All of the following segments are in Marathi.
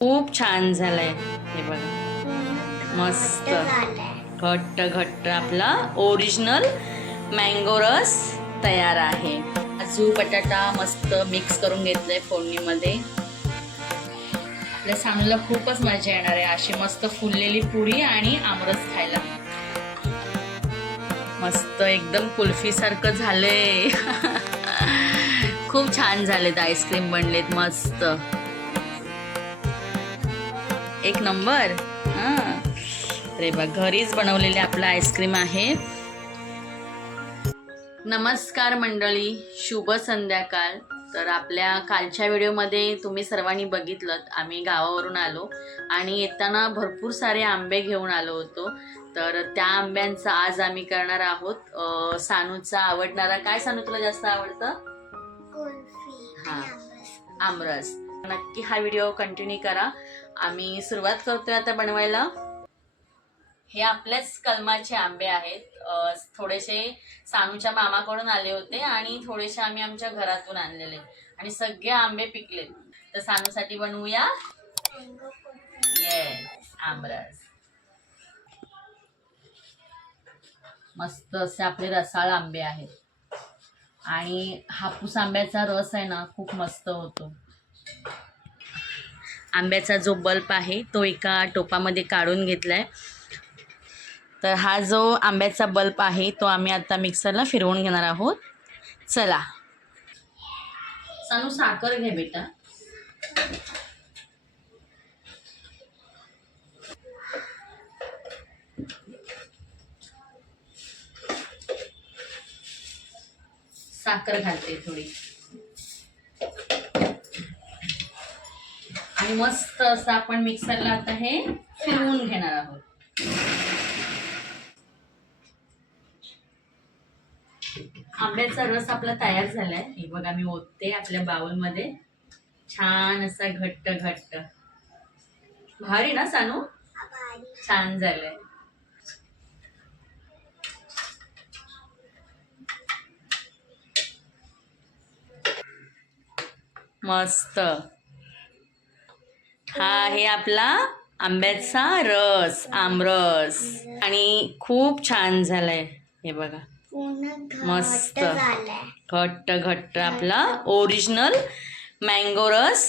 खूप छान झालंय हे बघा, मस्त घट्ट घट्ट आपला ओरिजिनल मँगो रस तयार आहे. काजू बटाटा मस्त मिक्स करून घेतलंय फोडणीमध्ये. आपल्या सानूला खूपच मजा येणार आहे अशी मस्त फुललेली पुरी आणि आमरस खायला. मस्त एकदम कुल्फी सारखं झालंय. खूप छान झालेत, आईस्क्रीम बनलेत मस्त एक नंबर. अरे बा, घरीच बनवलेले आपलं आईस्क्रीम आहे. नमस्कार मंडळी, शुभ संध्याकाळ. तर आपल्या कालच्या व्हिडिओमध्ये तुम्ही सर्वांनी बघितलं, आम्ही गावावरून आलो आणि येताना भरपूर सारे आंबे घेऊन आलो होतो. तर त्या आंब्यांचा आज आम्ही करणार आहोत सानूचा आवडणारा. काय सानू तुला जास्त आवडतं? हा, आमरस. नक्की हा व्हिडिओ कंटिन्यू करा. आम्ही सुरुवात करतोय आता बनवायला. हे आपल्याच कलमाचे आंबे आहेत. थोडेसे सानूच्या मामाकडून आले होते आणि थोडेसे आम्ही आमच्या घरातून आणलेले आणि सगळे आंबे पिकले. तर सानूसाठी बनवूया येस आमरस. मस्त असे आपले रसाळ आंबे आहेत आणि हापूस आंब्याचा रस आहे ना, खूप मस्त होतो. आंब्याचा जो बल्ब आहे तो एका टोपामध्ये काढून घेतलाय. तर हा जो आंब्याचा बल्ब आहे तो आम्ही आता मिक्सरला फिरवून घेणार आहोत. चला सानू, साखर घे बेटा. साखर घालते थोडी आणि मस्त असं आपण मिक्सरला आता हे फिरवून घेणार आहोत. आंब्याचा रस आपला तयार झालाय. हे बघा, मी ओतते आपल्या बाउलमध्ये. छान असा घट्ट घट्ट. भारी ना सानू? छान झालंय. मस्त. हा आहे आपला आंब्याचा रस, आमरस आणि खूप छान झालाय. हे बघा, मस्त घट्ट घट्ट आपला ओरिजिनल मँगो रस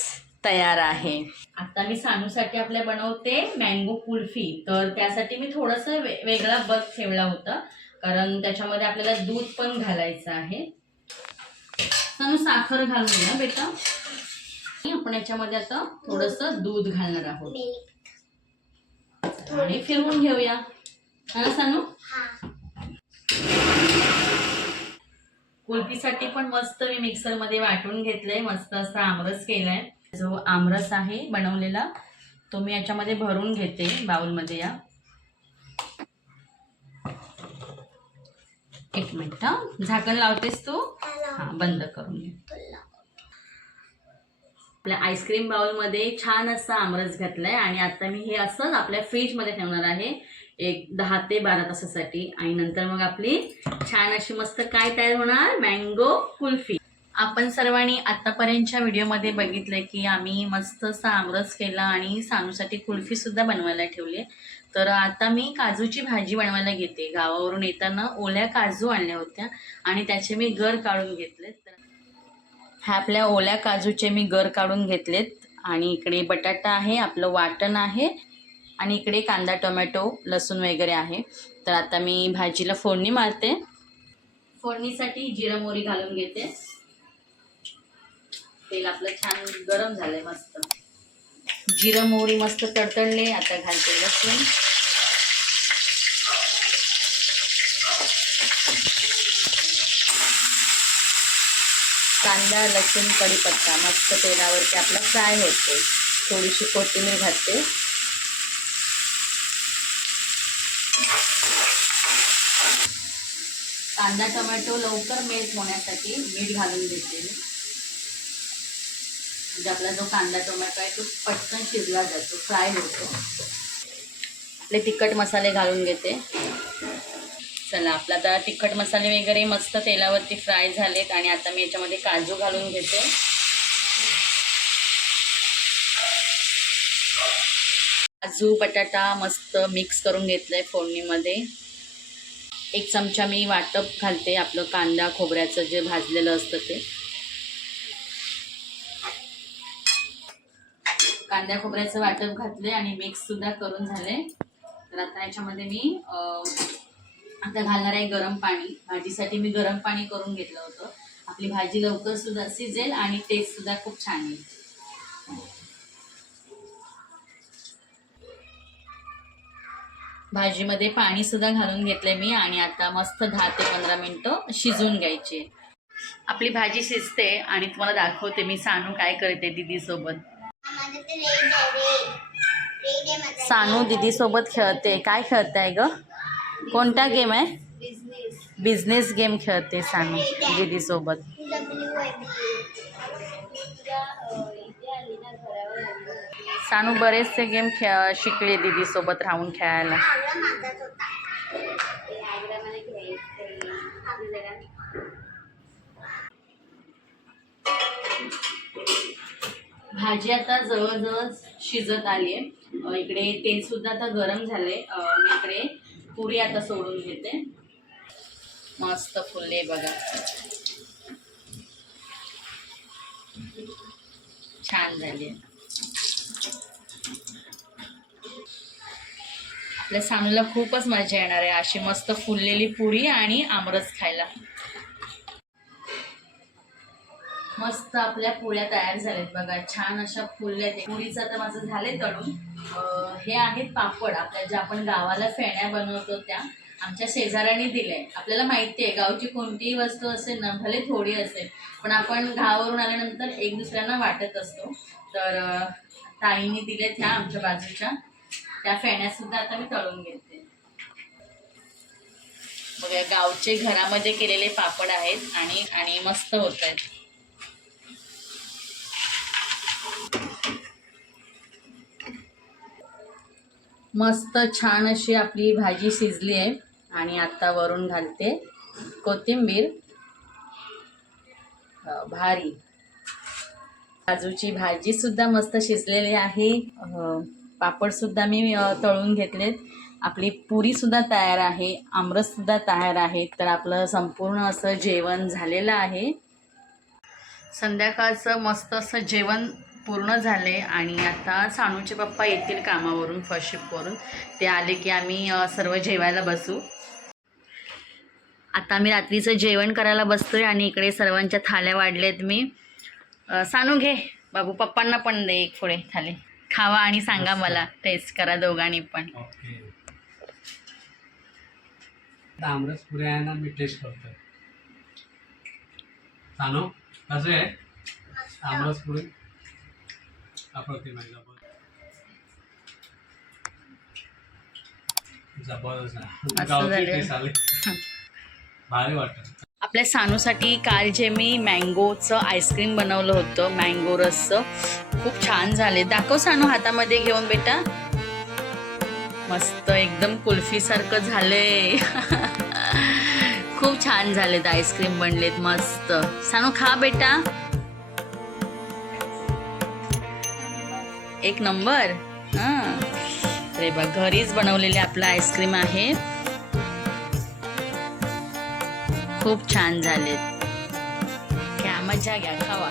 तयार आहे. आता मी सानूसाठी आपल्या बनवते मँगो कुल्फी. तर त्यासाठी मी थोडंसं वेगळा बल्ब ठेवला होता, कारण त्याच्यामध्ये आपल्याला दूध पण घालायचं आहे. सानू, साखर घालून ना बेटा. आपण याच्यामध्ये आता थोडंसं दूध घालणार आहोत आणि फिरवून घेऊया. हा सानू, कुल्फीसाठी पण मस्त मी मिक्सर मध्ये वाटून घेतलंय. मस्त असा आमरस केलाय. जो आमरस आहे बनवलेला तो मी याच्यामध्ये भरून घेते बाउल मध्ये. या एक मिनिट, झाकण लावतेस तू? हा, बंद करून घे. आपल्या आईस्क्रीम बाउल मध्ये छान असा आमरस घातलाय आणि आता मी हे असंच आपल्या फ्रीज मध्ये ठेवणार आहे एक 10 ते 12 तासासाठी. आणि नंतर मग आपली छान अशी मस्त काय तयार होणार, मँगो कुल्फी. आपण सर्वांनी आतापर्यंतच्या व्हिडिओमध्ये बघितलंय की आम्ही मस्त असा आमरस केला आणि सानूसाठी कुल्फी सुद्धा बनवायला ठेवली. तर आता मी काजूची भाजी बनवायला घेते. गावावरून येताना ओल्या काजू आणल्या होत्या आणि त्याचे मी गर काढून घेतले. ह्या आपल्या ओल्या काजूचे मी गर काढून घेतलेत आणि इकडे बटाटा आहे, आपलं वाटण आहे आणि इकडे कांदा टोमॅटो लसूण वगैरे आहे. तर आता मी भाजीला फोडणी मारते. फोडणीसाठी जिरं मोहरी घालून घेते. तेल आपलं छान गरम झालंय. मस्त जिरं मोहरी मस्त तडतडले. आता घालते लसूण. कांदा लसूण कढीपत्ता मस्त तेलावरती आपला फ्राय होते. थोडीशी कोथिंबीर घालते. कांदा टोमॅटो लवकर मेल्ट होण्यासाठी मीठ घालून देते. म्हणजे आपला जो कांदा टोमॅटो आहे तो पटकन शिजला जातो, फ्राय होतो. आपले तिखट मसाले घालून घेते. चला, आपला आता तिखट मसाले वगैरे मस्त तेलावरती फ्राय झालेत आणि आता मी याच्यामध्ये काजू घालून घेते. काजू बटाटा मस्त मिक्स करून घेतलंय फोडणीमध्ये. 1 चमचा मी वाटप घालते आपलं कांदा खोबऱ्याचं जे भाजलेलं असतं ते. कांदा खोबऱ्याचं वाटप घातले आणि मिक्स सुद्धा करून झाले. तर आता याच्यामध्ये मी आता घालणार आहे गरम पाणी. भाजीसाठी मी गरम पाणी करून घेतलं होतं. आपली भाजी लवकर सुद्धा शिजेल आणि टेस्ट सुद्धा खूप छान येईल. भाजीमध्ये पाणी सुद्धा घालून घेतलंय मी आणि आता मस्त 10 ते 15 मिनिटं शिजवून घ्यायची. आपली भाजी शिजते आणि तुम्हाला दाखवते मी सानू काय करते दीदी सोबत. सानू दीदी सोबत खेळते. काय खेळताय ग? कोणता गेम आहे? बिझनेस गेम खेळते सानू दीदी सोबत. सानू बरेचसे गेम शिकले दीदी सोबत राहून खेळायला. भाजी आता जवळजवळ शिजत आली आहे. इकडे तेल सुद्धा आता गरम झाले. मी इकडे पुरी आता सोडून घेते. मस्त फुलले बघा, छान झाली. आपल्या सानूला खूपच मजा येणार आहे अशी मस्त फुललेली पुरी आणि आमरस खायला. मस्त आपल्या पोळ्या तयार झाल्यात बघा, छान अशा फुलल्यात. पुरीचं तर माझं झालंय तळून. हे आहेत पापड आपल्या ज्या आपण गावाला फेण्या बनवतो त्या आमच्या शेजाऱ्याने दिले. आपल्याला माहिती आहे गावची कोणतीही वस्तू असेल ना भले थोडी असेल पण आपण गावावरून आल्यानंतर एक दुसऱ्यांना वाटत असतो. तर ताईंनी दिलेत ह्या आमच्या बाजूच्या त्या फेण्या सुद्धा आता मी तळून घेते. बघा गावचे घरामध्ये केलेले पापड आहेत आणि मस्त होत आहेत. मस्त छान अशी आपली भाजी शिजली आहे आणि आता वरून घालते कोथिंबीर. भारी काजूची भाजी सुद्धा मस्त शिजलेली आहे. पापड सुद्धा मी तळून घेतलेत. आपली पुरी सुद्धा तयार आहे, आमरस सुद्धा तयार आहे. तर आपलं संपूर्ण असं जेवण झालेलं आहे. संध्याकाळचं मस्त असं जेवण पूर्ण झाले आणि आता सानूचे पप्पा येतील कामावरून फर्स्ट शिफ्टवरून. ते आले की आम्ही सर्व जेवायला बसू. आता आम्ही रात्रीचं जेवण करायला बसतोय आणि इकडे सर्वांच्या थाल्या वाढलेत मी. सानू घे बाबू, पप्पांना पण दे एक पुढे थाली. खावा आणि सांगा मला, टेस्ट करा दोघांनी पण. आमरस पुरी आहे ना, मी टेस्ट करतोय. सानू कसं आहे आमरस पुरी? अप्रतिम आहे, जबरदस्त भारी वाटत. आपल्या सानूसाठी काल जे मी मँगोचं आईस्क्रीम बनवलं होतं, मँगो रसचं, खूप छान झाले. दाखव सानू हातामध्ये घेऊन बेटा. मस्त एकदम कुल्फीसारखं झालंय. खूप छान झालेत आईस्क्रीम बनलेत मस्त. सानू खा बेटा, एक नंबर. हां अरे बघ, घरीच बनवलेले आपलं आईस्क्रीम आहे. खूप छान झालेत. घ्या मजा घ्या, खावा.